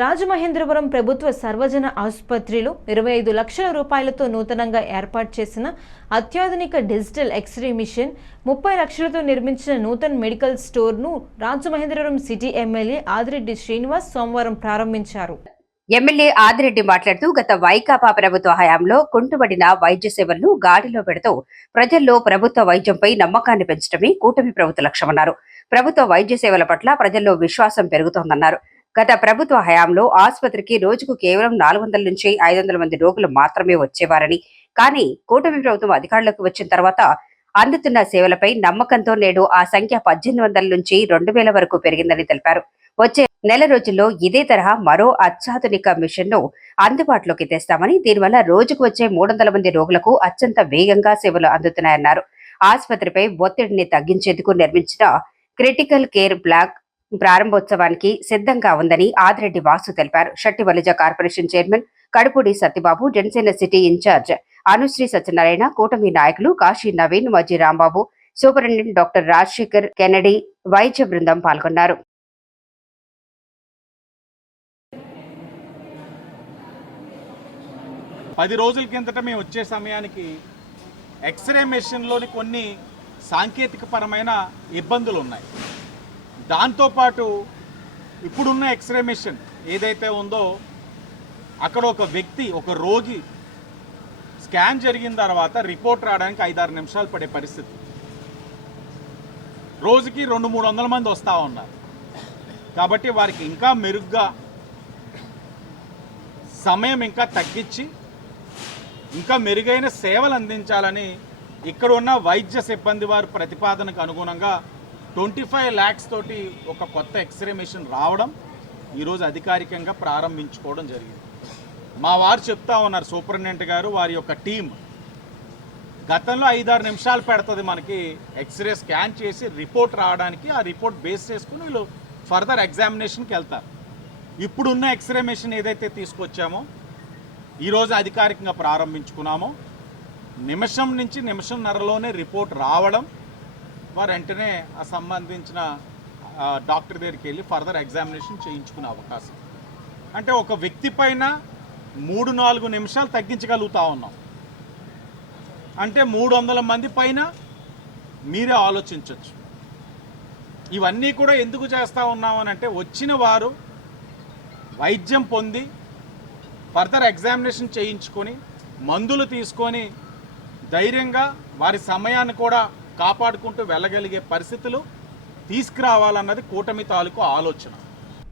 రాజమహేంద్రవరం ప్రభుత్వ సర్వజన ఆసుపత్రిలో 25 లక్షల రూపాయలతో నూతనంగా ఏర్పాటు చేసిన అత్యాధునిక డిజిటల్ ఎక్స్రే మిషన్, 30 లక్షలతో నిర్మించిన నూతన మెడికల్ స్టోర్ను రాజమహేంద్రవరం సిటీ ఎమ్మెల్యే ఆదిరెడ్డి శ్రీనివాస్ సోమవారం ప్రారంభించారు. ఎమ్మెల్యే ఆదిరెడ్డి మాట్లాడుతూ గత వైకాపా ప్రభుత్వ హయాంలో కుంటుబడిన వైద్య సేవలను గాడిలో పెడుతూ ప్రజల్లో ప్రభుత్వ వైద్యంపై నమ్మకాన్ని పెంచడమే కూటమి ప్రభుత్వ లక్ష్యమన్నారు. ప్రభుత్వ వైద్య సేవల పట్ల ప్రజల్లో విశ్వాసం పెరుగుతోందన్నారు. గత ప్రభుత్వ హయాంలో ఆసుపత్రికి రోజుకు కేవలం 400 నుంచి 500 మంది రోగులు మాత్రమే వచ్చేవారని, కానీ కూటమి ప్రభుత్వం అధికారంలోకి వచ్చిన తర్వాత అందుతున్న సేవలపై నమ్మకంతో నేడు ఆ సంఖ్య 1800 నుంచి 2000 వరకు పెరిగిందని తెలిపారు. వచ్చే నెల రోజుల్లో ఇదే తరహా మరో అత్యాధునిక మిషన్ ను అందుబాటులోకి తెస్తామని, దీనివల్ల రోజుకు వచ్చే 300 మంది రోగులకు అత్యంత వేగంగా సేవలు అందుతున్నాయన్నారు. ఆసుపత్రిపై ఒత్తిడిని తగ్గించేందుకు నిర్మించిన క్రిటికల్ కేర్ బ్లాక్ ప్రారంభోత్సవానికి సిద్ధంగా ఉందని ఆదిరెడ్డి వాసు తెలిపారు. Setti Balija corporation chairman Kadupudi Satyababu, Janasena city incharge Anusri Satyanarayana, కూటమి నాయకులు Kasi Naveen, Majji Rambabu, superintendent doctor Rajasekhar, Kennedy వైద్య బృందం పాల్గొన్నారు. పది రోజుల కిందట మేము వచ్చే సమయానికి ఎక్స్రే మెషిన్లోని కొన్ని సాంకేతిక పరమైన ఇబ్బందులు ఉన్నాయి. దాంతోపాటు ఇప్పుడున్న ఎక్స్రే మెషిన్ ఏదైతే ఉందో అక్కడ ఒక వ్యక్తి, ఒక రోగి స్కాన్ జరిగిన తర్వాత రిపోర్ట్ రావడానికి 5-6 నిమిషాలు పడే పరిస్థితి. రోజుకి 200-300 మంది వస్తూ ఉన్నారు. కాబట్టి వారికి ఇంకా మెరుగ్గా సమయం ఇంకా తగ్గించి ఇంకా మెరుగైన సేవలు అందించాలని ఇక్కడ ఉన్న వైద్య సిబ్బంది వారి ప్రతిపాదనకు అనుగుణంగా 25 lakhs తోటి ఒక కొత్త ఎక్స్రే మెషిన్ రావడం ఈరోజు అధికారికంగా ప్రారంభించుకోవడం జరిగింది. మా వారు చెప్తా ఉన్నారు, సూపరింటెండెంట్ గారు, వారి యొక్క టీం గతంలో 5-6 నిమిషాలు పెడుతుంది మనకి ఎక్స్రే స్కాన్ చేసి రిపోర్ట్ రావడానికి. ఆ రిపోర్ట్ బేస్ చేసుకుని వీళ్ళు ఫర్దర్ ఎగ్జామినేషన్కి వెళ్తారు. ఇప్పుడున్న ఎక్స్రే మెషిన్ ఏదైతే తీసుకొచ్చామో ఈరోజు అధికారికంగా ప్రారంభించుకున్నామో, నిమిషం నుంచి నిమిషంన్నరలోనే రిపోర్ట్ రావడం, వారు వెంటనే ఆ సంబంధించిన డాక్టర్ దగ్గరికి వెళ్ళి ఫర్దర్ ఎగ్జామినేషన్ చేయించుకునే అవకాశం. అంటే ఒక వ్యక్తి పైన 3-4 నిమిషాలు తగ్గించగలుగుతా ఉన్నాం. అంటే 300 మంది పైన మీరే ఆలోచించవచ్చు. ఇవన్నీ కూడా ఎందుకు చేస్తూ ఉన్నామని అంటే, వచ్చిన వారు వైద్యం పొంది ఫర్దర్ ఎగ్జామినేషన్ చేయించుకొని మందులు తీసుకొని ధైర్యంగా వారి సమయాన్ని కూడా కాపాడుకుంటూ వెళ్ళగలిగే పరిస్థితులు తీసుకురావాలన్నది కూటమి తాలూకు ఆలోచన.